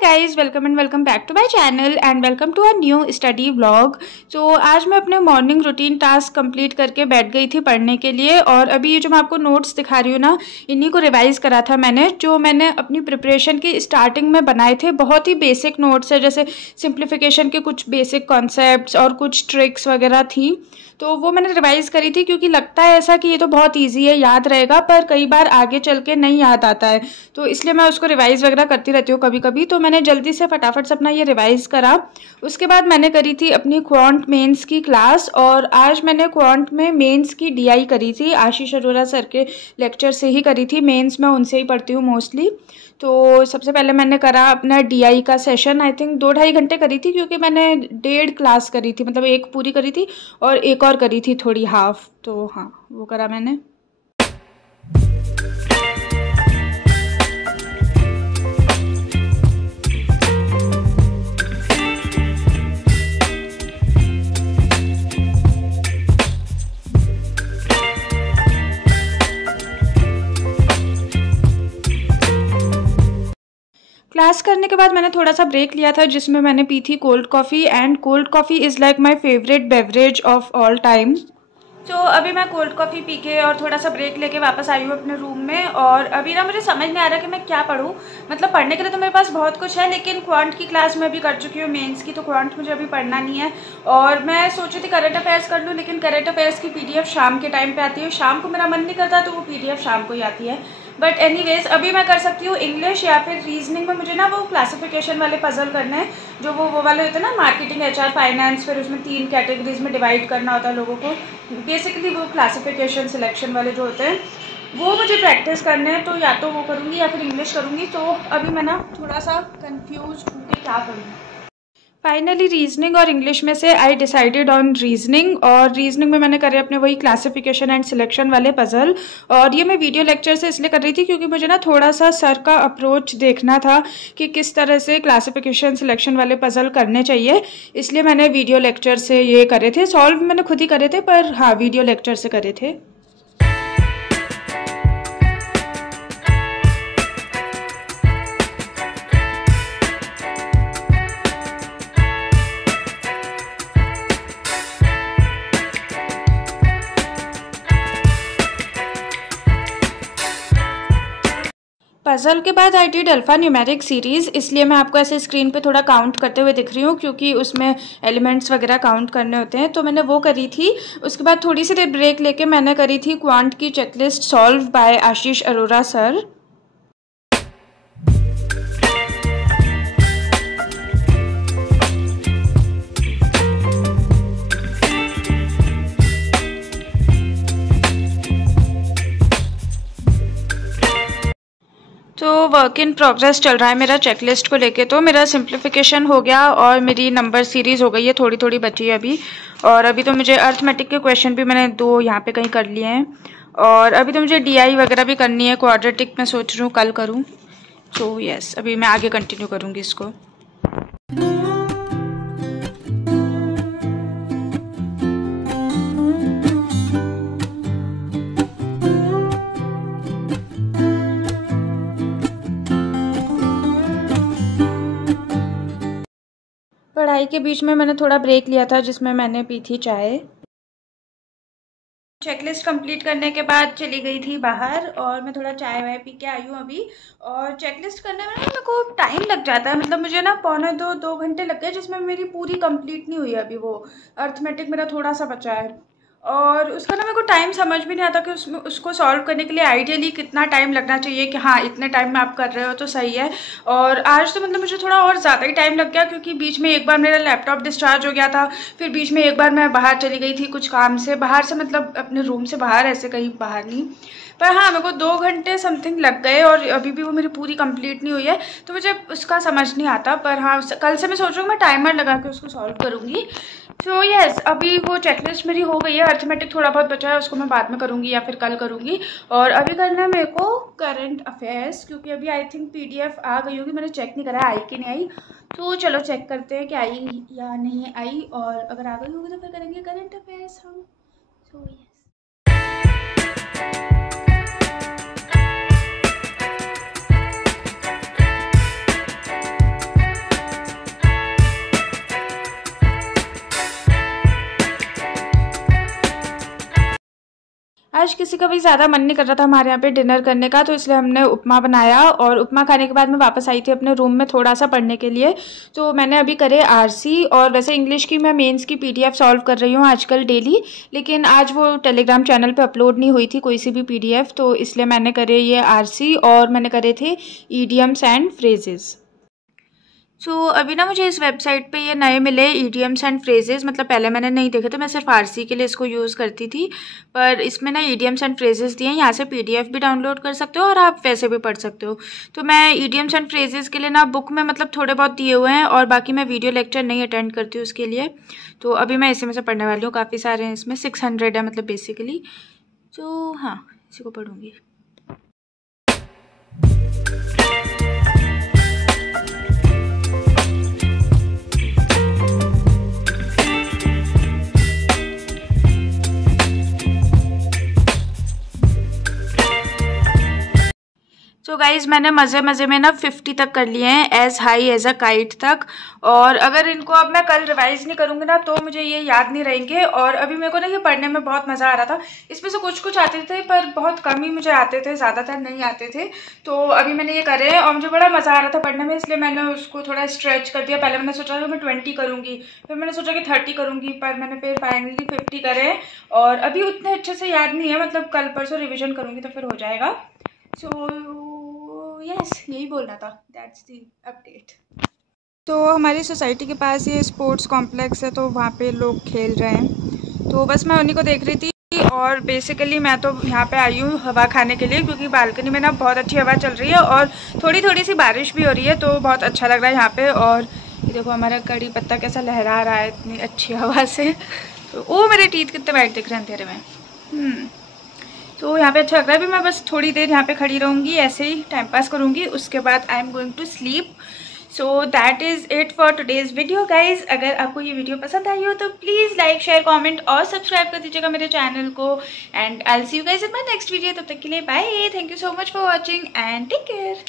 Guys, welcome and welcome back to my channel and welcome to a new study vlog. तो आज मैं अपने morning routine task complete करके बैठ गई थी पढ़ने के लिए। और अभी ये जो मैं आपको नोट्स दिखा रही हूँ ना, इन्हीं को रिवाइज करा था मैंने अपनी प्रिपरेशन की स्टार्टिंग में बनाए थे। बहुत ही बेसिक नोट्स है, जैसे सिंप्लीफिकेशन के कुछ बेसिक कॉन्सेप्ट्स और कुछ ट्रिक्स वगैरह थी, तो वो मैंने रिवाइज करी थी क्योंकि लगता है ऐसा कि ये तो बहुत इजी है, याद रहेगा, पर कई बार आगे चल के नहीं याद आता है, तो इसलिए मैं उसको रिवाइज वगैरह करती रहती हूँ कभी कभी। तो मैंने जल्दी से फटाफट से अपना ये रिवाइज करा। उसके बाद मैंने करी थी अपनी क्वांट मेंस की क्लास, और आज मैंने क्वांट में मेंस की डीआई करी थी, आशीष अरोरा सर के लेक्चर से ही करी थी। मेंस मैं उनसे ही पढ़ती हूँ मोस्टली। तो सबसे पहले मैंने करा अपना डीआई का सेशन, आई थिंक 2-2.5 घंटे करी थी, क्योंकि मैंने 1.5 क्लास करी थी, मतलब एक पूरी करी थी और एक और करी थी थोड़ी हाफ। तो हाँ, वो करा मैंने। क्लास करने के बाद मैंने थोड़ा सा ब्रेक लिया था, जिसमें मैंने पी थी cold coffee, and cold coffee is like my favourite beverage of all time. तो अभी मैं कोल्ड कॉफ़ी पी के और थोड़ा सा ब्रेक लेके वापस आई हूँ अपने रूम में। और अभी ना मुझे समझ नहीं आ रहा कि मैं क्या पढूँ। मतलब पढ़ने के लिए तो मेरे पास बहुत कुछ है, लेकिन क्वांट की क्लास मैं भी कर चुकी हूँ मेंस की, तो क्वांट मुझे अभी पढ़ना नहीं है। और मैं सोच रही थी करंट अफेयर्स कर लूँ, लेकिन करंट अफेयर्स की पीडीएफ शाम के टाइम पे आती है, शाम को मेरा मन नहीं करता, तो वो पीडीएफ शाम को ही आती है। बट एनीवेज अभी मैं कर सकती हूँ इंग्लिश या फिर रीजनिंग में। मुझे ना वो क्लासिफिकेशन वाले पजल करने हैं, जो वो वाले होते हैं ना, मार्केटिंग, एचआर, फाइनेंस, फिर उसमें 3 कैटेगरीज में डिवाइड करना होता है लोगों को। बेसिकली वो क्लासिफिकेशन सिलेक्शन वाले जो होते हैं, वो मुझे प्रैक्टिस करने हैं। तो या तो वो करूँगी या फिर इंग्लिश करूँगी। तो अभी मैं ना थोड़ा सा कन्फ्यूज हूँ कि क्या करूँ। फाइनली रीजनिंग और इंग्लिश में से आई डिसाइडेड ऑन रीजनिंग। और रीजनिंग में मैंने करे अपने वही क्लासिफिकेशन एंड सिलेक्शन वाले पजल। और ये मैं वीडियो लेक्चर से इसलिए कर रही थी क्योंकि मुझे ना थोड़ा सा सर का अप्रोच देखना था कि किस तरह से क्लासिफिकेशन सिलेक्शन वाले पजल करने चाहिए, इसलिए मैंने वीडियो लेक्चर से ये करे थे। सॉल्व मैंने खुद ही करे थे, पर हाँ, वीडियो लेक्चर से करे थे। पजल के बाद I did alpha numeric series, इसलिए मैं आपको ऐसे स्क्रीन पे थोड़ा काउंट करते हुए दिख रही हूँ, क्योंकि उसमें एलिमेंट्स वगैरह काउंट करने होते हैं। तो मैंने वो करी थी। उसके बाद थोड़ी सी देर ब्रेक लेके मैंने करी थी क्वांट की checklist solve by Ashish Arora sir. तो वर्क इन प्रोग्रेस चल रहा है मेरा चेकलिस्ट को लेके। तो मेरा सिंप्लीफिकेशन हो गया और मेरी नंबर सीरीज़ हो गई है, थोड़ी थोड़ी बची है अभी। और अभी तो मुझे अर्थमेटिक के क्वेश्चन भी मैंने 2 यहाँ पे कहीं कर लिए हैं। और अभी तो मुझे डीआई वगैरह भी करनी है, क्वाड्रेटिक मैं सोच रही हूँ कल करूँ। तो यस, अभी मैं आगे कंटिन्यू करूँगी इसको। पढ़ाई के बीच में मैंने थोड़ा ब्रेक लिया था, जिसमें मैंने पी थी चाय। चेकलिस्ट कंप्लीट करने के बाद चली गई थी बाहर, और मैं थोड़ा चाय वाय पी के आई हूँ अभी। और चेकलिस्ट करने में ना मेरे को टाइम लग जाता है, मतलब मुझे ना 2 घंटे लग गए, जिसमें मेरी पूरी कंप्लीट नहीं हुई अभी। वो अर्थमेटिक मेरा थोड़ा सा बचा है, और उसका ना मेरे को टाइम समझ भी नहीं आता कि उसमें उसको सॉल्व करने के लिए आइडियली कितना टाइम लगना चाहिए, कि हाँ इतने टाइम में आप कर रहे हो तो सही है। और आज तो मतलब मुझे थोड़ा और ज़्यादा ही टाइम लग गया, क्योंकि बीच में एक बार मेरा लैपटॉप डिस्चार्ज हो गया था, फिर बीच में एक बार मैं बाहर चली गई थी कुछ काम से, बाहर से मतलब अपने रूम से बाहर, ऐसे कहीं बाहर नहीं। पर हाँ, मेरे को 2 घंटे समथिंग लग गए, और अभी भी वो मेरी पूरी कंप्लीट नहीं हुई है, तो मुझे उसका समझ नहीं आता। पर हाँ, कल से मैं सोच रही हूँ मैं टाइमर लगा के उसको सॉल्व करूँगी। तो यस, अभी वो चेकलिस्ट मेरी हो गई है। अर्थमेटिक थोड़ा बहुत बचा है, उसको मैं बाद में करूँगी या फिर कल करूँगी। और अभी करना है मेरे को करंट अफेयर्स, क्योंकि अभी आई थिंक पीडीएफ आ गई होगी, मैंने चेक नहीं करा आई कि नहीं आई। तो चलो चेक करते हैं कि आई या नहीं आई, और अगर आ गई होगी तो फिर करेंगे करंट अफेयर्स हम। तो यस, किसी का भी ज़्यादा मन नहीं कर रहा था हमारे यहाँ पे डिनर करने का, तो इसलिए हमने उपमा बनाया। और उपमा खाने के बाद मैं वापस आई थी अपने रूम में थोड़ा सा पढ़ने के लिए। तो मैंने अभी करे आरसी, और वैसे इंग्लिश की मैं मेंस की पीडीएफ सॉल्व कर रही हूँ आजकल डेली, लेकिन आज वो टेलीग्राम चैनल पे अपलोड नहीं हुई थी कोई सी भी पीडीएफ, तो इसलिए मैंने करे ये आरसी और मैंने करे थे ईडियम्स एंड फ्रेजेस। सो अभी ना मुझे इस वेबसाइट पे ये नए मिले ईडियम्स एंड फ्रेजेस, मतलब पहले मैंने नहीं देखे थे, मैं सिर्फ आरसी के लिए इसको यूज़ करती थी, पर इसमें ना ईडियम्स एंड फ्रेजेस दिए हैं। यहाँ से पीडीएफ भी डाउनलोड कर सकते हो और आप वैसे भी पढ़ सकते हो। तो मैं ईडियम्स एंड फ्रेजेस के लिए ना बुक में मतलब थोड़े बहुत दिए हुए हैं, और बाकी मैं वीडियो लेक्चर नहीं अटेंड करती हूँ उसके लिए। तो अभी मैं इसी में से पढ़ने वाली हूँ, काफ़ी सारे हैं इसमें, 600 है मतलब बेसिकली। तो हाँ, इसी को पढ़ूँगी। तो गाइज़ मैंने मज़े में ना 50 तक कर लिए हैं, as high as a kite तक। और अगर इनको अब मैं कल रिवाइज़ नहीं करूँगी ना तो मुझे ये याद नहीं रहेंगे। और अभी मेरे को ना ये पढ़ने में बहुत मज़ा आ रहा था। इसमें से कुछ आते थे पर बहुत कम ही मुझे आते थे, ज़्यादातर नहीं आते थे। तो अभी मैंने ये करे और मुझे बड़ा मज़ा आ रहा था पढ़ने में, इसलिए मैंने उसको थोड़ा स्ट्रेच कर दिया। पहले मैंने सोचा था मैं 20 करूँगी, फिर मैंने सोचा कि 30 करूँगी, पर मैंने फिर फाइनली 50 करे। और अभी उतने अच्छे से याद नहीं है, मतलब कल परसों रिविजन करूँगी तो फिर हो जाएगा। सो यस, यही बोलना था, दैट्स दी अपडेट। तो हमारी सोसाइटी के पास ये स्पोर्ट्स कॉम्प्लेक्स है, तो वहाँ पे लोग खेल रहे हैं, तो बस मैं उन्हीं को देख रही थी। और बेसिकली मैं तो यहाँ पे आई हूँ हवा खाने के लिए, क्योंकि बालकनी में ना बहुत अच्छी हवा चल रही है और थोड़ी सी बारिश भी हो रही है, तो बहुत अच्छा लग रहा है यहाँ पे। और ये देखो हमारा कड़ी पत्ता कैसा लहरा रहा है इतनी अच्छी हवा से। तो ओ मेरे टीथ कितने वाइट दिख रहे हैं अंधेरे में। तो यहाँ पे अच्छा लग रहा है। अभी मैं बस थोड़ी देर यहाँ पे खड़ी रहूँगी, ऐसे ही टाइम पास करूँगी, उसके बाद I am going to sleep. So that is it for today's video guys. अगर आपको ये वीडियो पसंद आई हो तो प्लीज़ लाइक, शेयर, कमेंट और सब्सक्राइब कर दीजिएगा मेरे चैनल को। And I will see you guys in my next video. तब तक के लिए bye, thank you so much for watching and take care.